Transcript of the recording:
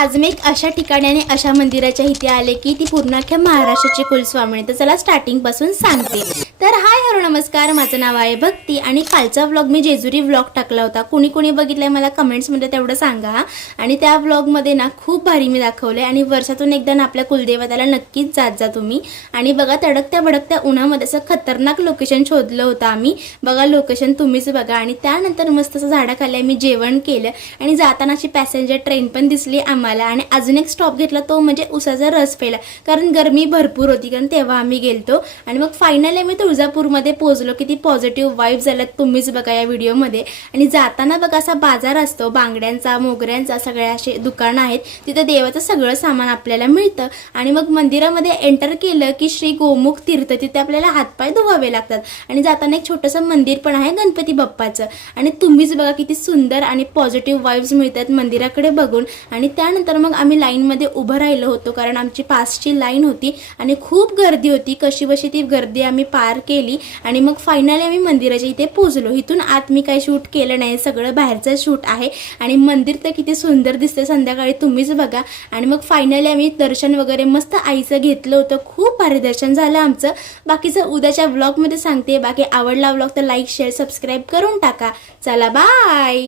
आज मी एक अशा ठिकाणी आणि अशा मंदिराच्या इथे आले की ती पूर्ण अख्ख्या महाराष्ट्राची कुलस्वामिनी. तर चला स्टार्टिंग पासून सांगते. तर हाय हॅलो नमस्कार, माझं नाव आहे भक्ती आणि कालचा व्लॉग मी जेजुरी व्लॉग टाकला होता. कुणी कुणी बघितलाय मला कमेंट्समध्ये तेवढं सांगा. आणि त्या व्लॉगमध्ये ना खूप भारी मी दाखवले आणि वर्षातून एकदा ना आपल्या कुलदेवताला नक्कीच जात जा तुम्ही. आणि बघा तडकत्या भडकत्या उन्हामध्ये असं खतरनाक लोकेशन शोधलं होतं आम्ही. बघा लोकेशन तुम्हीच बघा. आणि त्यानंतर मस्त असं झाडाखाली आम्ही जेवण केलं आणि जाताना अशी पॅसेंजर ट्रेन पण दिसली आम्हाला. आणि अजून एक स्टॉप घेतला तो म्हणजे उसाचा रस प्यायला, कारण गरमी भरपूर होती कारण तेव्हा आम्ही गेलतो. आणि मग फायनली आम्ही तुळजापूरमध्ये पोहोचलो. किती पॉझिटिव्ह वाईब्स झाल्यात तुम्हीच बघा या व्हिडिओमध्ये. आणि जाताना बघा असा बाजार असतो बांगड्यांचा मोगऱ्यांचा, सगळ्या असे दुकानं आहेत तिथं देवाचं सगळं सामान आपल्याला मिळतं. आणि मग मंदिरामध्ये एंटर केलं की श्री गोमुख तीर्थ, तिथे आपल्याला हातपाय धुवावे लागतात. आणि जाताना एक छोटंसं मंदिर पण आहे गणपती बाप्पाचं. आणि तुम्हीच बघा किती सुंदर आणि पॉझिटिव्ह वाईब्स मिळतात मंदिराकडे बघून. आणि त्यानंतर मग आम्ही लाईनमध्ये उभं राहिलो होतो कारण आमची पासची लाईन होती आणि खूप गर्दी होती. कशी बशी ती गर्दी आम्ही पार केली आणि मग फायनली आम्ही मंदिराच्या इथे पोहोचलो. इथून आत मी काही शूट केलं नाही, सगळं बाहेरचं शूट आहे. आणि मंदिर तर किती सुंदर दिसते संध्याकाळी तुम्हीच बघा. आणि मग फायनली आम्ही दर्शन वगैरे मस्त आईचं घेतलं होतं. खूप भारी दर्शन झालं आमचं. बाकीचं उद्याच्या व्लॉगमध्ये सांगते. बाकी आवडला व्लॉग तर लाईक शेअर सबस्क्राईब करून टाका. चला बाय.